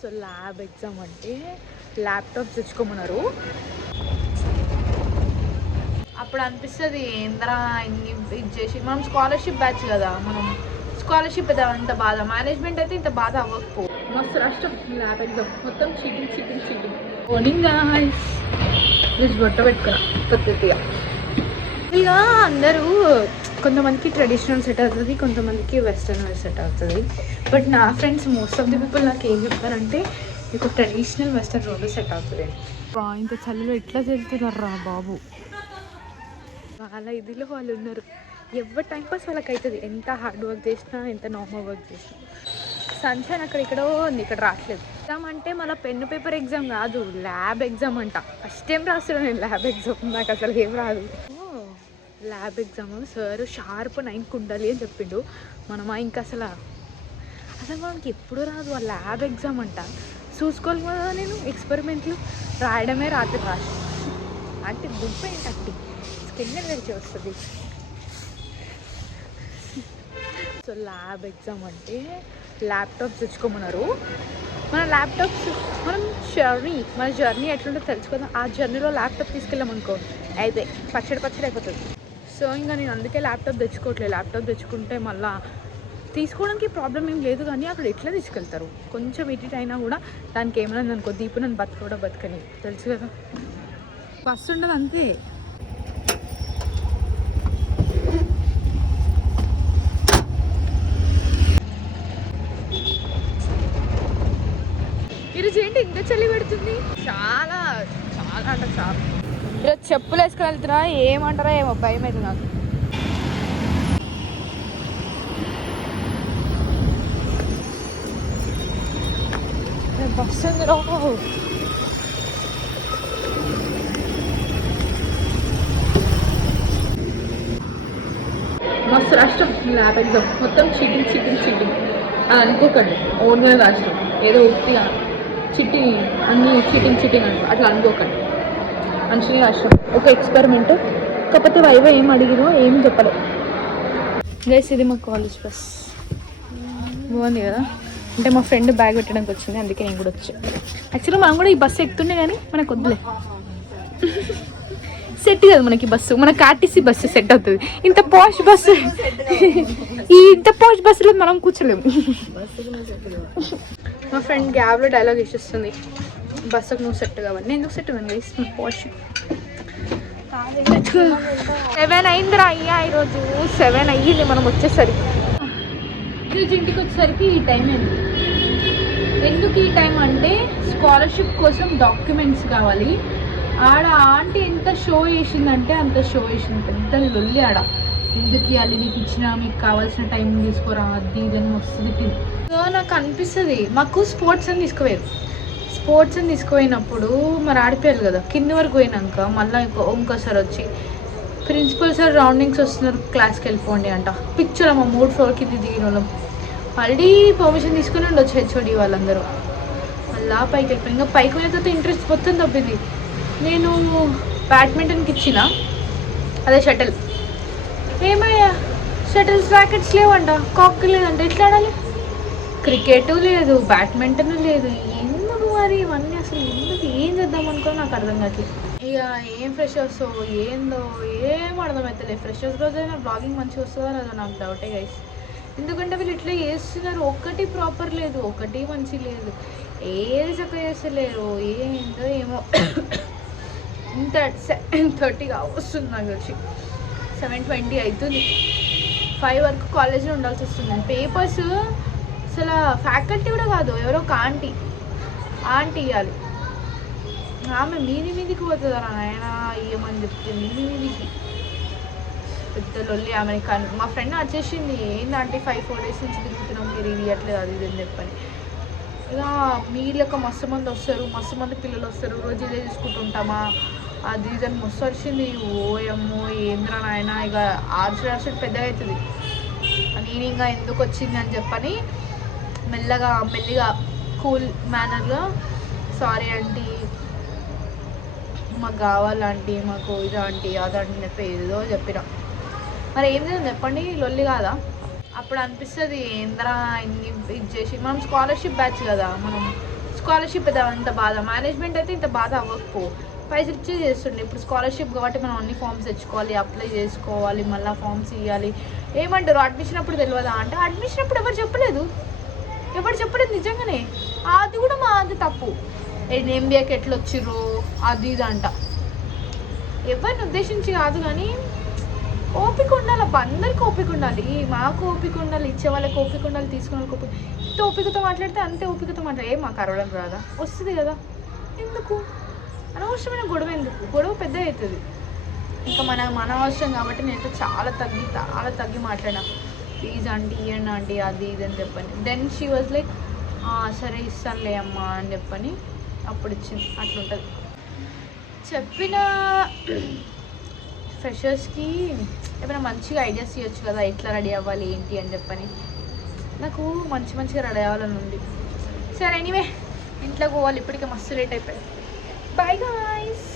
So lab exam అంటే laptop తెచ్చుకోమన్నారు. అప్పుడు అనిపిస్తుంది ఏంద్రా ఇన్ని ఇది చేసి, మనం స్కాలర్షిప్ బ్యాచ్ కదా, మనం స్కాలర్షిప్ అంత బాధ, మేనేజ్మెంట్ అయితే ఇంత బాధ అవ్వకపో. మస్తు రాష్ట్రం ల్యాబ్ ఎగ్జామ్ మొత్తం చీటింగ్ మార్నింగ్ బొట్ట పెట్టుకున్నా పద్ధతిగా. ఇక అందరూ కొంతమందికి ట్రెడిషనల్ సెట్ అవుతుంది, కొంతమందికి వెస్ట్రన్ వేర్ సెట్ అవుతుంది. బట్ నా friends most of the people నాకు ఏం చెప్తారంటే మీకు ట్రెడిషనల్ వెస్ట్రన్ రెండు సెట్ అవుతుంది. ఇంత చలిలో ఎట్లా చేస్తున్నారా బాబు, వాళ్ళ ఇదిలో వాళ్ళు ఉన్నారు. ఎవరి టైంపాస్ వాళ్ళకి అవుతుంది, ఎంత హార్డ్ వర్క్ చేసినా ఎంత నార్మల్ వర్క్ చేసినా. సన్షైన్ అక్కడ ఇక్కడో ఉంది, ఇక్కడ రావట్లేదు. ఎగ్జామ్ అంటే మళ్ళీ పెన్ను పేపర్ ఎగ్జామ్ కాదు, ల్యాబ్ ఎగ్జామ్ అంట. ఫస్ట్ టైం రాస్తున్నాను నేను ల్యాబ్ ఎగ్జామ్, నాకు అసలు ఏం రాదు. ల్యాబ్ ఎగ్జామ్ సార్ షార్ప్ 9కి ఉండాలి అని చెప్పిండు. మనమా ఇంకా అసలు మనకి ఎప్పుడు రాదు ఆ ల్యాబ్ ఎగ్జామ్ అంట. చూసుకోవాలి కదా నేను ఎక్స్పెరిమెంట్లు రాయడమే రాత్రి రాసి అంటే దుబ్బ ఏంటి స్కిన్ ఎనర్జీ వస్తుంది. సో ల్యాబ్ ఎగ్జామ్ అంటే ల్యాప్టాప్ తెచ్చుకోమన్నారు. మన ల్యాప్టాప్స్ మన జర్నీ ఎట్లుంటుందో తెలుసు కదా. ఆ జర్నీలో ల్యాప్టాప్ తీసుకెళ్ళామనుకో అయితే పచ్చడి అయిపోతుంది. సో ఇంకా నేను అందుకే ల్యాప్టాప్ తెచ్చుకోవట్లేదు. ల్యాప్టాప్ తెచ్చుకుంటే మళ్ళీ తీసుకోవడానికి ప్రాబ్లం ఏం లేదు, కానీ అక్కడ ఎట్లా తీసుకెళ్తారు, కొంచెం ఎడిట్ అయినా కూడా దానికి ఏమైనా అనుకో దీపు నన్ను బతకని తెలుసు కదా, ఫస్ట్ ఉండదు అంతే. ఈరోజు ఏంటి ఇంత చలి పెడుతుంది, చాలా అంటే చాలా. ఈరోజు చెప్పులు వేసుకుని వెళ్తున్నా, ఏమంటారో ఏమో భయం అవుతుంది నాకు. బస్సు ఉంది రావు. మస్తు రాష్ట్రం ల్యాబ్ ఎగ్జామ్ మొత్తం చీటింగ్ అది అనుకోకండి. ఓన్గా రాష్ట్రం ఏదో ఉత్తిగా అన్ని చీటింగ్ అట్లా అనుకోకండి. మంచిగా రాష్ట్రం ఒక ఎక్స్పెరిమెంట్. కాకపోతే వైవా ఏం అడిగినో ఏం చెప్పలేదు గైస్. ఇది మా కాలేజ్ బస్, బాగుంది కదా. అంటే మా ఫ్రెండ్ బ్యాగ్ పెట్టడానికి వచ్చింది, అందుకే నేను కూడా వచ్చాను. యాక్చువల్గా మనం కూడా ఈ బస్సు ఎక్కుతుండే కానీ మనకు వద్దులే, సెట్ కాదు మనకి బస్సు. మనకి ఆర్టీసీ బస్సు సెట్ అవుతుంది, ఇంత పాష్ బస్సు ఇంత పాష్ బస్సులో మనం కూర్చోలేము. మా ఫ్రెండ్ గ్యాబ్లో డైలాగ్ ఇస్తుంది, బస్సుకు నువ్వు సెట్ కావాలి. నేను ఎందుకు సెట్ కావాలి గైస్, పాష్. 7 అయిందిరా అయ్యా, ఈరోజు 7 అయ్యింది మనం వచ్చేసరికి. ఈరోజు ఇంటికి వచ్చేసరికి ఈ టైం అయింది. ఎందుకు ఈ టైం అంటే స్కాలర్షిప్ కోసం డాక్యుమెంట్స్ కావాలి. ఆడ ఆంటీ ఎంత షో చేసిందంటే అంత షో చేసింది, పెద్ద లొల్లి ఆడ. ఎందుకు ఇవ్వాలి, నీకు ఇచ్చినా మీకు కావాల్సిన టైం తీసుకోరా, అది ఇదని వస్తుంది. సో నాకు అనిపిస్తుంది మాకు స్పోర్ట్స్ అని తీసుకుపోయినప్పుడు మరి ఆడిపోయారు కదా. కింది వరకు పోయినాక మళ్ళీ ఇంకోసారి వచ్చి ప్రిన్సిపల్ సార్ రౌండింగ్స్ వస్తున్నారు, క్లాస్కి వెళ్ళిపోండి అంట. పిక్చర్ అమ్మ 3 ఫ్లోర్కి దిగిన వాళ్ళం. ఆల్రెడీ పర్మిషన్ తీసుకుని ఉండొచ్చు హెచ్ఓడి వాళ్ళందరూ. అలా పైకి వెళ్ళిపోయి ఇంకా పైకి పోయిన తర్వాత ఇంట్రెస్ట్ మొత్తం తప్పింది. నేను బ్యాడ్మింటన్కి ఇచ్చిన, అదే షటిల్. ఏమయ్యా షటిల్స్ ర్యాకెట్స్ లేవంట, కాక్ లేదంట, ఎట్లా ఆడాలి? క్రికెట్ లేదు, బ్యాడ్మింటన్ లేదు, ఎందుకు మరి ఇవన్నీ అసలు ఎందుకు, ఏం చేద్దాం అనుకో నాకు అర్థం కావట్లేదు. ఇక ఏం ఫ్రెషర్స్ ఏందో ఏం అర్థమవుతలేదు. ఫ్రెషర్స్ రోజైనా బ్లాగింగ్ మంచిగా వస్తుందో లేదో నాకు డౌటే గైస్. ఎందుకంటే వీళ్ళు ఇట్లా చేస్తున్నారు, ఒక్కటి ప్రాపర్ లేదు, ఒకటి మంచి లేదు, ఏది చక్కగా చేస్తలేరు, ఏందో ఏమో. ఇంత 7:30 వస్తుంది నాకు వచ్చి, 7:20 అవుతుంది. 5 వరకు కాలేజ్లో ఉండాల్సి వస్తుంది. పేపర్స్ అసలు ఫ్యాకల్టీ కూడా కాదు, ఎవరో ఒక ఆంటీ ఇవ్వాలి. ఆమె మీదికి పోతుందా ఆయన ఇవ్వమని చెప్తుంది, మీదికి పెద్ద లొల్లి ఆమెని. కానీ మా ఫ్రెండ్ వచ్చేసింది, ఏంటంటే 4 డేస్ నుంచి తిరుగుతున్నాం, మీరు ఇది ఇవ్వట్లేదు అది ఇది అని చెప్పని. ఇక మీళ్ళక మస్తు మంది వస్తారు, మస్తు మంది పిల్లలు వస్తారు, రోజు ఇదే చూసుకుంటుంటామా అది ఇది అని మస్తు వచ్చింది. ఓయమ్మో ఏంద్రా నాయన, ఇక ఆర్చర్ పెద్దగా అవుతుంది. నేను ఇంకా ఎందుకు వచ్చింది అని చెప్పని మెల్లగా కూల్ మేనర్గా సారీ ఆంటీ, మాకు కావాలంటీ, మాకు ఇదంటీ అదంటీ చెప్పి ఏదో చెప్పిన. మరి ఏం లేదు చెప్పండి, లొల్లి కాదా? అప్పుడు అనిపిస్తుంది ఏంద్రా ఇన్ని ఇది చేసి. మనం స్కాలర్షిప్ బ్యాచ్ కదా, మనం స్కాలర్షిప్ అయితే అంత బాధ, మేనేజ్మెంట్ అయితే ఇంత బాధ అవ్వకపో, పైసలు ఇచ్చి చేస్తుండే. ఇప్పుడు స్కాలర్షిప్ కాబట్టి మనం అన్ని ఫామ్స్ తెచ్చుకోవాలి, అప్లై చేసుకోవాలి, మళ్ళీ ఫామ్స్ ఇవ్వాలి. ఏమంటారు అడ్మిషన్ అప్పుడు తెలియదా అంటే, అడ్మిషన్ అప్పుడు ఎవరు చెప్పలేదు నిజంగానే. అది కూడా మాది తప్పు. ఎంబీఏకి ఎట్లా వచ్చిర్రు అది ఇది అంట, ఎవరిని ఉద్దేశించి కాదు కానీ ఓపిక ఉండాలి అబ్బా, అందరికి ఓపిక ఉండాలి. మాకు ఓపిక ఉండాలి, ఇచ్చే వాళ్ళకి ఓపిక ఉండాలి, తీసుకునే వాళ్ళకి ఓపిక. ఇంత ఓపికతో మాట్లాడితే అంతే ఓపికతో మాట్లాడే. మాకు అరవడం రాదా, వస్తుంది కదా, ఎందుకు అనవసరమైన గొడవ, ఎందుకు గొడవ పెద్ద అవుతుంది. ఇంకా మన అవసరం కాబట్టి నేనైతే చాలా తగ్గి మాట్లాడినా. ప్లీజ్ ఆంటీ ఇవ్వండి ఆంటీ అది ఇది అని చెప్పని. దెన్ షీ వాజ్ లైక్ సరే ఇస్తానులే అమ్మా అని చెప్పని అప్పుడు ఇచ్చింది. అట్లుంటుంది. చెప్పిన ఫ్రెషర్స్కి ఏమైనా మంచిగా ఐడియాస్ ఇవ్వచ్చు కదా, ఎట్లా రెడీ అవ్వాలి ఏంటి అని చెప్పని. నాకు మంచిగా రెడీ అవ్వాలని ఉంది. సరే ఎనీవే ఇంట్లోకి పోవాలి, ఇప్పటికే మస్తు లేట్ అయిపోయింది. By guys.